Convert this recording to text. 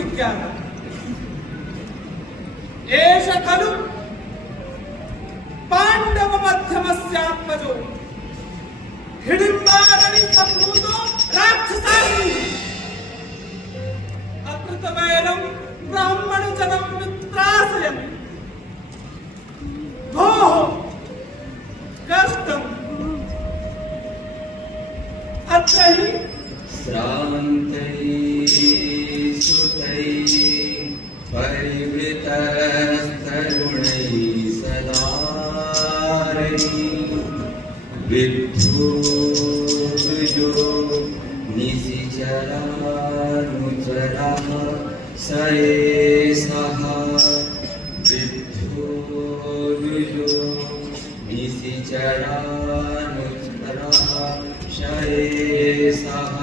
विज्ञानम् एष खलु पांडव मध्यमस्यात्मजो हिडिंबारणी सम्भूतो राक्षसाग्नि अकृतवैरं ब्राह्मणजनं वित्रासयन् भोः कष्टम् अत्र हि श्रान्तैः सुतैः परिवृतस्तरुणैः सदारैः विद्धो द्विजो निशिचरानुचरः स एषः विद्धो द्विजो निशिचरानुचरः स एषः